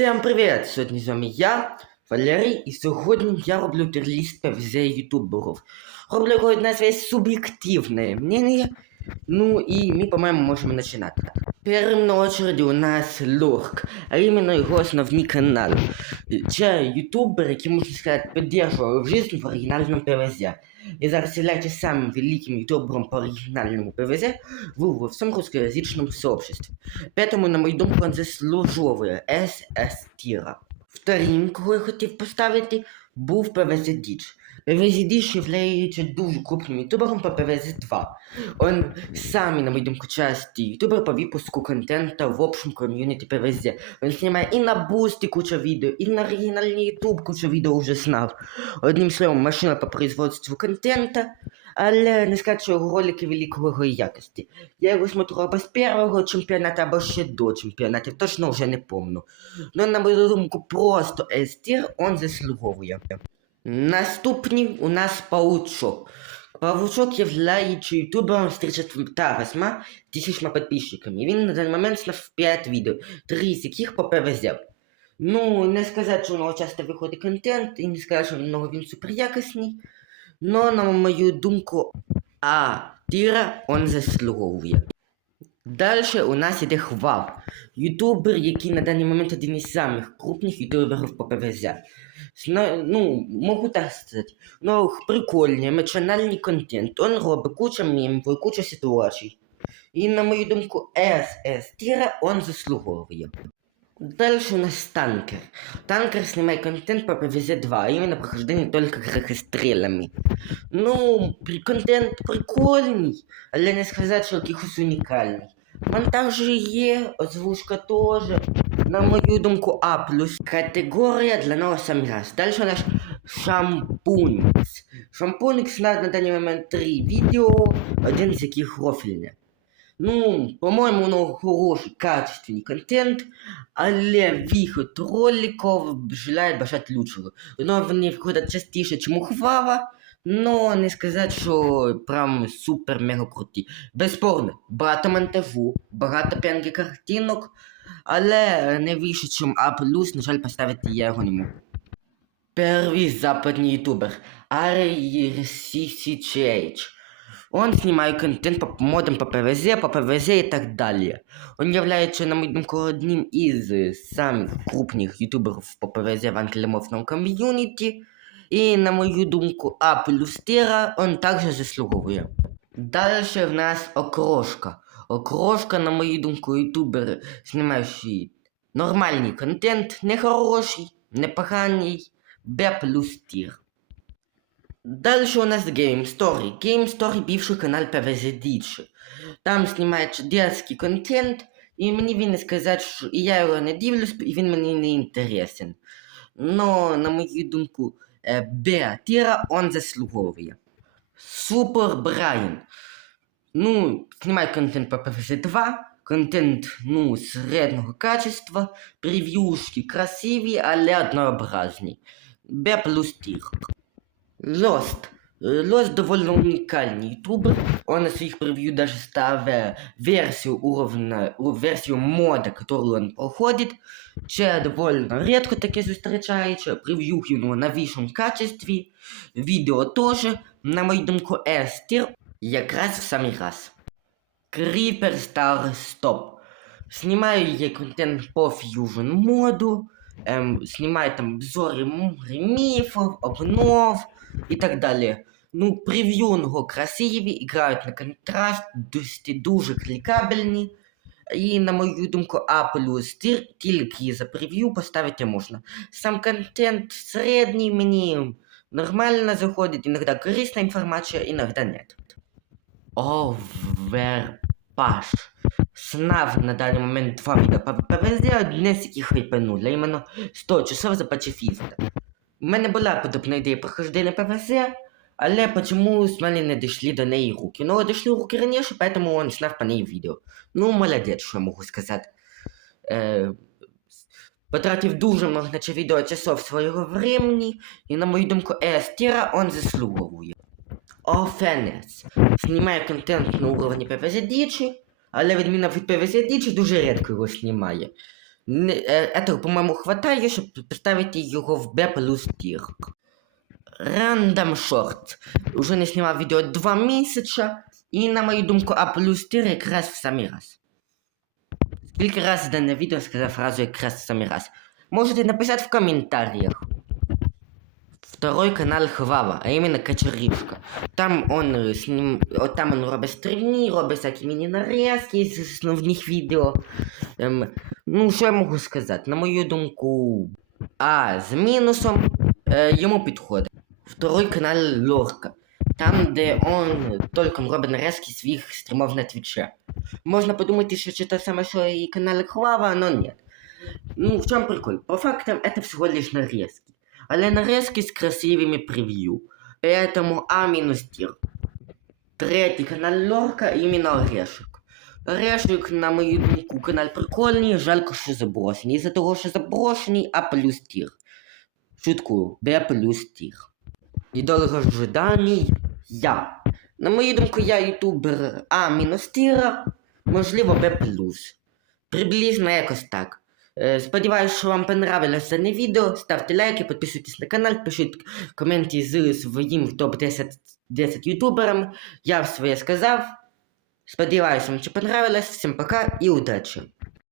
Всем привіт! Сьогодні з вами я, Валерій, і сьогодні я роблю терліст ПВЗ ютуберів. Роблю його на своє суб'єктивне мнение. Ну і ми, по-моєму, можемо починати. Первым на очереди у нас Лорк, а іменно його основний канал. Це ютубер, який, можна сказати, підтримував жизнь в оригінальному ПВЗ. І зараз являється самым великим ютубером по оригинальному ПВЗ в, во всем русскоязычном сообществе. Поэтому, на мою думку, він заслужовує СС Тіра. Вторим, кого я хотів поставити, був ПВЗ Діч. ПВЗ Діч являється дуже крупним ютубером по ПВЗ 2. Он самый, на мою думку, частый ютубер по выпуску контента в общем комьюнити ПВЗ. Он снимает и на Бусти куча видео, и на оригинальный ютуб куча видео уже сняв. Одним словом, машина по производству контента, але не сказати, що його ролики великого якості. Я його смотрю або з першого чемпіонату, або ще до чемпіонатів, точно вже не помню. Но, на мою думку, просто S-тир он заслуговує. Наступний у нас Паучок. Павучок являється ютубером з 38 тисячами підписчиками. Він на даний момент зняв 5 відео, 3 з яких ПВЗ. Ну, не сказати, що у нього часто виходить контент, і не сказати, що у нього він супер якісний. Но, на мою думку, А тира он заслуговує. Дальше у нас іде Хвав. Ютубер, який на даний момент один із самих крупних ютуберів по ПВЗ. Ну, можу так сказати. Ну, прикольний, емоціональний контент. Он робить куча мемів, і куча ситуацій. І, на мою думку, СС Тіра он заслуговує. Дальше у нас танкер. Танкер снимает контент по ПВЗ-2, а именно прохождение только грехострелами. Ну, контент прикольний, але не сказати, що якихось унікальний. Монтаж є, озвучка теж. На мою думку, А категорія для самий раз. Дальше у нас Шампунікс. Шампунікс на, на даний момент три відео, один з яких профільне. Ну, по-моєму, нього хороший, качественний контент, але виход роликів желає бажати лучшого. Ну, вони виходять частіше, ніж у Хвава, но не сказати, що прям супер-мега круті. Безспорно, багато монтажу, багато п'янки картинок, але не вище, ніж А+, на жаль, поставити я його не можу. Первый западный ютубер RCCH. Он снимает контент по модам по ПВЗ, по ПВЗ и так далее. Он является, на мою думку, одним из э, самых крупных ютуберов по ПВЗ в англомовном комьюнити. И, на мою думку, А плюс Тера он также заслуговує. Дальше в нас Окрошка. Окрошка, на мою думку, ютубер, знімаючий нормальний контент, не хороший, не поганий, Б плюс тир. Дальше у нас Game Story. Game Story бывший канал ПВЗ. Там знімається детський контент, і мені він не сказати, що я його не дивлюсь, і він мені не інтересен. Но, на мою думку, Б тира он заслуговує. Супер Брайан. Ну, знімає контент по ПВЗ 2, контент, ну, середнього качества, прев'юшки красиві, але однообразні. Б плюс тир. Lost. Э, Lost довольно уникальный ютубер. Он на своих превью даже ставит версию уровня, версию мода, которую он проходит. Че довольно редко таке зустрічається. Прев'ю у нього на вищому качестві. Відео теж, на мою думку, S-тир. Якраз в самий раз. Creeper Star Stop. Снимаю я контент по Fusion моду. Эм, снимаю там обзоры м- мифов, обнов и так далее. Ну, прев'ю у нього красиві, грають на контраст, дуже клікабельні. І, на мою думку, А плюс тільки за прев'ю поставити можна. Сам контент середній мені нормально заходить, іноді корисна інформація, іноді нет. Оверпаш. Снав на даний момент два по ПВЗ, одне з яких хайпануло, іменно 100 часов за пацифіста. У мене була подобна ідея проходження ПВЗ, але чомусь в мене не дійшли до неї руки. Ну, дійшли руки раніше, поэтому він зняв по неї відео. Ну, молодець, що я можу сказати. Е, потратив дуже много відео часов свого времени, і на мою думку, Естіра он заслуговує. Офенець. Знімає контент на уровні ПВЗ Дічі, але відміна від ПВЗ Дічі дуже рідко його знімає. Е, Этого, по-моєму, хватає, щоб поставити його в B плюс тір. Random Short. Уже не знімав відео два місяці, і на мою думку, А плюс тір якраз в самий раз. Скільки раз дане відео сказав фразу якраз в самий раз. Можете написати в комментариях. Второй канал Хвава, а именно Кочеришка. Там он э, с ним, от там он робить стрільні, робить всякі міні-нарізки з основних відео. Ем, ну, що я можу сказати? На мою думку, А з мінусом е, йому підходить. Второй канал Лорка. Там, де он толком робить нарізки своїх стрімов на Твіче. Можна подумати, що це те саме, що і канал Хвава, но нет. Ну, в чому прикол? По фактам, это всего лишь нарезки. Але нарезки з красивими прев'ю. Поэтому А мінус тір. Третій канал Лорка іменно Орешек. Орешек, на мою думку, канал прикольний, жалько, що заброшений. Із-за того, що заброшений, А плюс тір. Шуткую, Б плюс тір. І довгожданий я. На мою думку, я ютубер А мінус тіра, можливо, Б плюс. Приблизно якось так. Е, Сподіваюсь, що вам понравилось це відео. Ставте лайки, підписуйтесь на канал, пишіть коменти з своїм топ-10 10 ютуберам. Я своє сказав. Сподіваюсь, вам це понравилось. Всім пока і удачі!